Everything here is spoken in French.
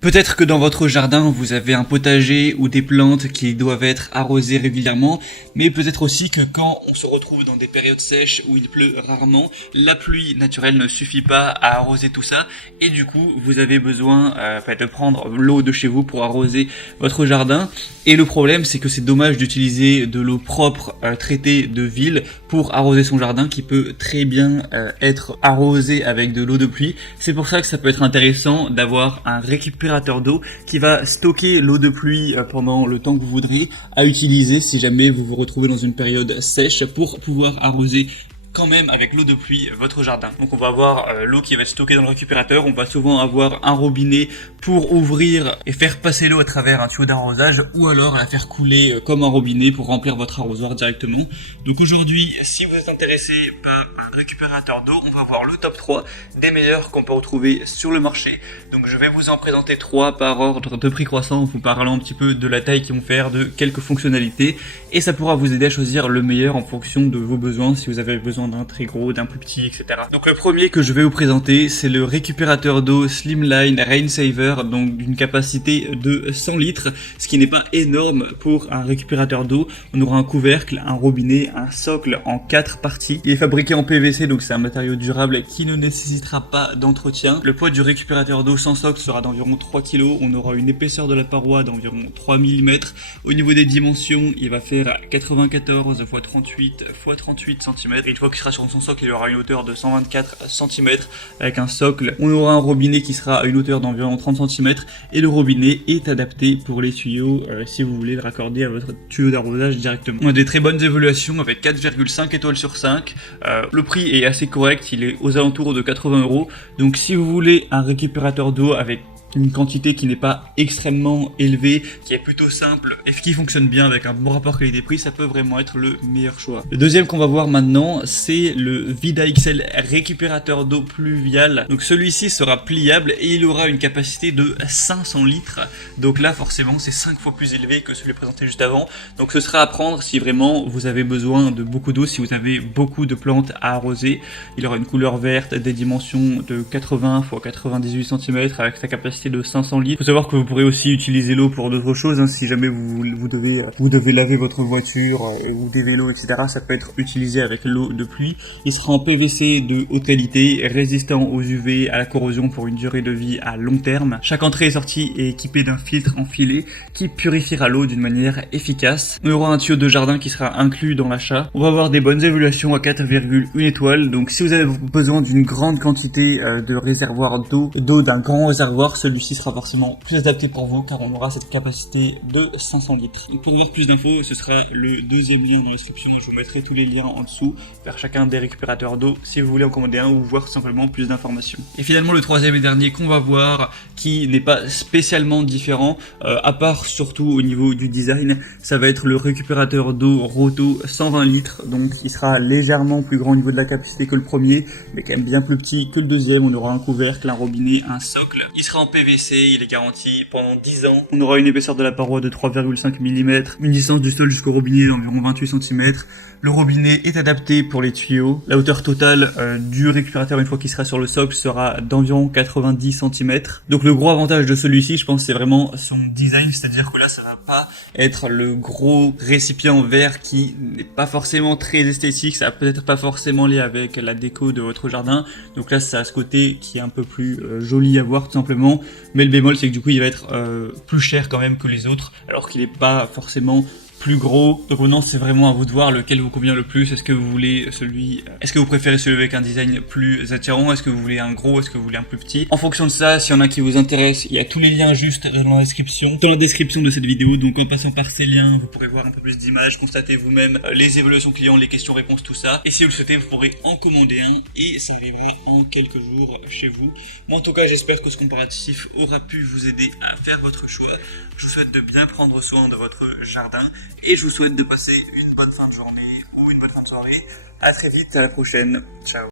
Peut-être que dans votre jardin, vous avez un potager ou des plantes qui doivent être arrosées régulièrement, mais peut-être aussi que quand on se retrouve dans des périodes sèches où il pleut rarement, la pluie naturelle ne suffit pas à arroser tout ça, et du coup, vous avez besoin de prendre l'eau de chez vous pour arroser votre jardin. Et le problème, c'est que c'est dommage d'utiliser de l'eau propre traitée de ville pour arroser son jardin, qui peut très bien être arrosé avec de l'eau de pluie. C'est pour ça que ça peut être intéressant d'avoir un récupérateur d'eau qui va stocker l'eau de pluie pendant le temps que vous voudrez à utiliser si jamais vous vous retrouvez dans une période sèche pour pouvoir arroser quand même avec l'eau de pluie votre jardin. Donc on va avoir l'eau qui va être stockée dans le récupérateur, on va souvent avoir un robinet pour ouvrir et faire passer l'eau à travers un tuyau d'arrosage ou alors la faire couler comme un robinet pour remplir votre arrosoir directement. Donc aujourd'hui, si vous êtes intéressé par un récupérateur d'eau, on va voir le top 3 des meilleurs qu'on peut retrouver sur le marché. Donc je vais vous en présenter 3 par ordre de prix croissant, en vous parlant un petit peu de la taille qu'ils vont faire, de quelques fonctionnalités, et ça pourra vous aider à choisir le meilleur en fonction de vos besoins, si vous avez besoin d'un très gros, d'un plus petit, etc. Donc le premier que je vais vous présenter, c'est le récupérateur d'eau Slimline Rain Saver, donc d'une capacité de 100 litres, ce qui n'est pas énorme pour un récupérateur d'eau. On aura un couvercle, un robinet, un socle en 4 parties. Il est fabriqué en PVC, donc c'est un matériau durable qui ne nécessitera pas d'entretien. Le poids du récupérateur d'eau sans socle sera d'environ 3 kg. On aura une épaisseur de la paroi d'environ 3 mm. Au niveau des dimensions, il va faire 94 x 38 x 38 cm. Et une fois qu'il sera sur son socle, il aura une hauteur de 124 cm. Avec un socle, on aura un robinet qui sera à une hauteur d'environ 30 cm. Et le robinet est adapté pour les tuyaux si vous voulez le raccorder à votre tuyau d'arrosage directement. On a des très bonnes évaluations avec 4,5 étoiles sur 5. Le prix est assez correct, il est aux alentours de 80 €. Donc si vous voulez un récupérateur d'eau avec une quantité qui n'est pas extrêmement élevée, qui est plutôt simple et qui fonctionne bien avec un bon rapport qualité-prix, ça peut vraiment être le meilleur choix. Le deuxième qu'on va voir maintenant, c'est le Vida XL récupérateur d'eau pluviale. Donc celui-ci sera pliable et il aura une capacité de 500 litres. Donc là forcément c'est 5 fois plus élevé que celui présenté juste avant. Donc ce sera à prendre si vraiment vous avez besoin de beaucoup d'eau, si vous avez beaucoup de plantes à arroser. Il aura une couleur verte, des dimensions de 80 x 98 cm avec sa capacité de 500 litres. Il faut savoir que vous pourrez aussi utiliser l'eau pour d'autres choses, si jamais vous devez laver votre voiture ou des vélos, etc. Ça peut être utilisé avec l'eau de pluie. Il sera en PVC de haute qualité, résistant aux UV, à la corrosion pour une durée de vie à long terme. Chaque entrée et sortie est équipée d'un filtre enfilé qui purifiera l'eau d'une manière efficace. On aura un tuyau de jardin qui sera inclus dans l'achat. On va avoir des bonnes évaluations à 4,1 étoiles. Donc si vous avez besoin d'une grande quantité de réservoir d'eau d'un grand réservoir, celui-ci sera forcément plus adapté pour vous car on aura cette capacité de 500 litres. Donc pour avoir plus d'infos, ce sera le deuxième lien dans la description. Je vous mettrai tous les liens en dessous vers chacun des récupérateurs d'eau si vous voulez en commander un ou voir simplement plus d'informations. Et finalement le troisième et dernier qu'on va voir, qui n'est pas spécialement différent, à part surtout au niveau du design, ça va être le récupérateur d'eau Roto 120 litres. Donc il sera légèrement plus grand au niveau de la capacité que le premier, mais quand même bien plus petit que le deuxième. On aura un couvercle, un robinet, un socle. Il sera en PVC, il est garanti pendant 10 ans. On aura une épaisseur de la paroi de 3,5 mm, une distance du sol jusqu'au robinet d'environ 28 cm. Le robinet est adapté pour les tuyaux. La hauteur totale du récupérateur une fois qu'il sera sur le socle sera d'environ 90 cm. Donc le gros avantage de celui-ci, je pense, c'est vraiment son design, c'est-à-dire que là ça va pas être le gros récipient en verre qui n'est pas forcément très esthétique, ça va peut-être pas forcément lié avec la déco de votre jardin. Donc là ça a ce côté qui est un peu plus joli à voir tout simplement. Mais le bémol, c'est que du coup il va être plus cher quand même que les autres, alors qu'il n'est pas forcément plus gros. Donc maintenant c'est vraiment à vous de voir lequel vous convient le plus. Est-ce que vous voulez est-ce que vous préférez celui avec un design plus attirant, est-ce que vous voulez un gros, est-ce que vous voulez un plus petit. En fonction de ça, s'il y en a qui vous intéresse, il y a tous les liens juste dans la description de cette vidéo. Donc en passant par ces liens, vous pourrez voir un peu plus d'images, constater vous-même les évaluations clients, les questions-réponses, tout ça. Et si vous le souhaitez, vous pourrez en commander un et ça arrivera en quelques jours chez vous. Moi en tout cas, j'espère que ce comparatif aura pu vous aider à faire votre choix. Je vous souhaite de bien prendre soin de votre jardin et je vous souhaite de passer une bonne fin de journée ou une bonne fin de soirée. À très vite, à la prochaine. Ciao.